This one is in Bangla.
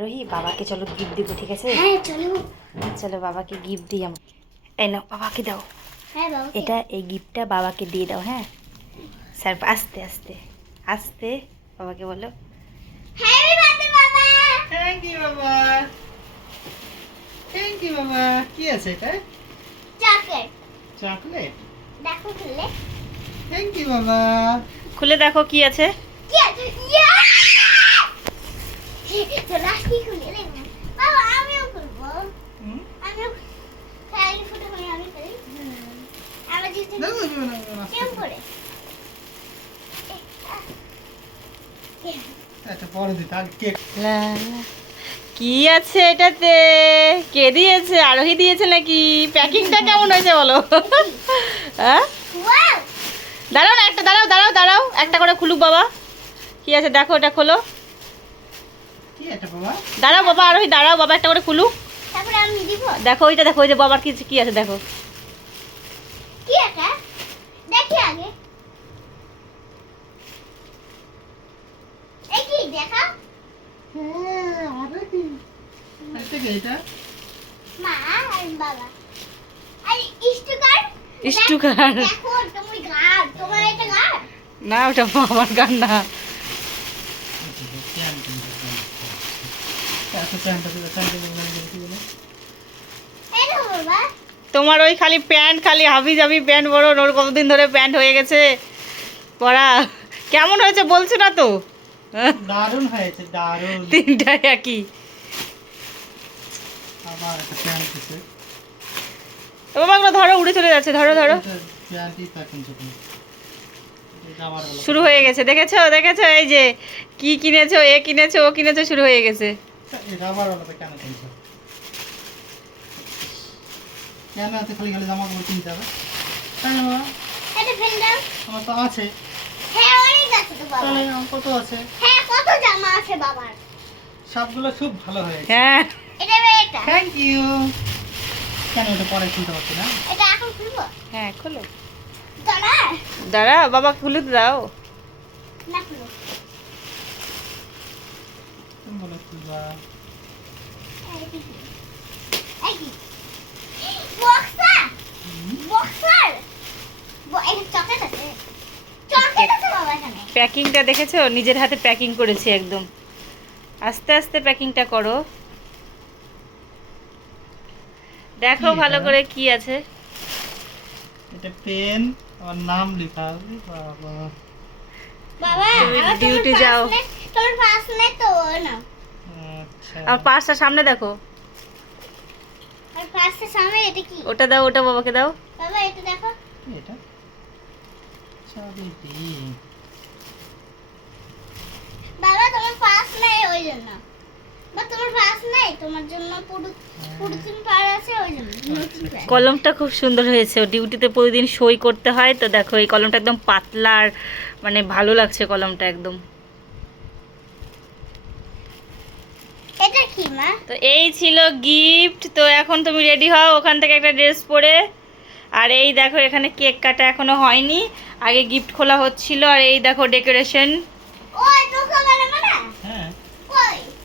আরোহী বাবাকে চলো গিফট দিব, ঠিক আছে? হ্যাঁ চলো। চলো বাবাকে গিফট দিই আমরা। এই নাও, বাবাকে দাও। হ্যাঁ বাবা, এটা এই গিফটটা বাবাকে দিয়ে দাও। হ্যাঁ স্যার, আস্তে আস্তে আস্তে বাবাকে বলো হ্যাপি বার্থডে বাবা। থ্যাংক ইউ বাবা, থ্যাংক ইউ বাবা। কি আছে এটা? Chocolate chocolate. দেখো খুলে। থ্যাংক ইউ বাবা। খুলে দেখো কি আছে। কি আছে? ইয়া! তো রাখি খুলে দেখো। বাবা আমিও করবো। আমিও খাই ফটো করে আমি করি। আমার জিতে না না না না, কেমন করে? এটা পরে দিতে আগে কেক। লা লা। কি আছে এটাতে? কে দিয়েছে? আরোহী দিয়েছে নাকি? প্যাকিংটা কেমন হয়েছে বলো? হ্যাঁ ওয়াও! দাঁড়াও না, একটা দাঁড়াও দাঁড়াও দাঁড়াও, একটা করে খুলুক বাবা। কি আছে দেখো, এটা খোলো। কি এটা বাবা? দাঁড়াও বাবা, আরোহী দাঁড়াও, বাবা একটা করে খুলুক। তারপরে আমি দিব। দেখো ওইটা, দেখো ওই যে বাবার কি কি আছে দেখো। কি এটা? দেখি আগে। এই কি দেখা? হ্যাঁ, আরে কি? এটা কি এটা? মা আর বাবা। আর স্টিকার? স্টিকার? দেখো তোমার গান, তোমার এটা গান। না ওটা বাবার গান না। এই দেখো বাবা। তোমার ওই খালি প্যান্ট, খালি হাবি জাবি প্যান্ট বড়, ওর কতদিন ধরে প্যান্ট হয়ে গেছে পরা। কেমন হয়েছে বলছো না তো? হ্যাঁ? দারুণ হয়েছে, দারুণ। তিনটাই একই। আবার একটা প্যান্ট দিছে। বাবা ওগুলো ধরো, উড়ে চলে যাচ্ছে, ধরো ধরো। এটা প্যান্টই প্যাকিং করতে। এটা আবার হলো। শুরু হয়ে গেছে, দেখেছো দেখেছো? এই যে কি কিনেছো, এ কিনেছো, ও কিনেছো, শুরু হয়ে গেছে। এটা আবার হলো তো কেন কিনছো? কেন এত খালি খালি জামা কাপড় কিনতে হবে? তাই না বাবা? এটা ফেল দাও। আমার তো আছে। হ্যাঁ অনেক আছে তো বাবা। তাহলে আমার কত আছে? হ্যাঁ কত জামা আছে বাবার। সবগুলো খুব ভালো হয়েছে। হ্যাঁ এটা এটা। Thank you. কেন এটা পরে কিনতে পারছি না? এটা এখন খুলবো। হ্যাঁ খোলো। দাঁড়া। দাঁড়া বাবা, খুলে তো দাও। না খুলো। তুমি বলো কি বা? এই কি? বক্সার। বক্সার। এটা চকলেট আছে। চকলেট আছে বাবা এখানে। প্যাকিংটা দেখেছো? নিজের হাতে প্যাকিং করেছি একদম। আস্তে আস্তে প্যাকিংটা করো, দেখো কি ভালো এটা? করে কি আছে। এটা পেন, আমার নাম লেখা আছে। বাবা, বাবা তুমি আমার ডিউটি যাও। তোমার পাস নেই তো না। আচ্ছা। আর পাঁচটা সামনে দেখো, আর পাসের সামনে এটা কি? ওটা দাও, ওটা বাবাকে দাও। বাবা এটা দেখো। কি এটা? চাবিটি। বাবা তোমার পাস নাই ওই জন্য। বা তোমার পাস নাই, তোমার জন্য পুরুতিন পার আছে ওই জন্য। নতুন প্যান। কলমটা খুব সুন্দর হয়েছে, ও ডিউটিতে প্রতিদিন সই করতে হয় তো। দেখো এই কলমটা একদম পাতলা আর মানে ভালো লাগছে কলমটা একদম। এটা কি মা? তো এই ছিল গিফট। তো এখন তুমি রেডি হও ওখান থেকে একটা ড্রেস পরে। আর এই দেখো এখানে কেক কাটা এখনো হয়নি, আগে গিফট খোলা হচ্ছিল। আর এই দেখো ডেকোরেশন। ওই তোকে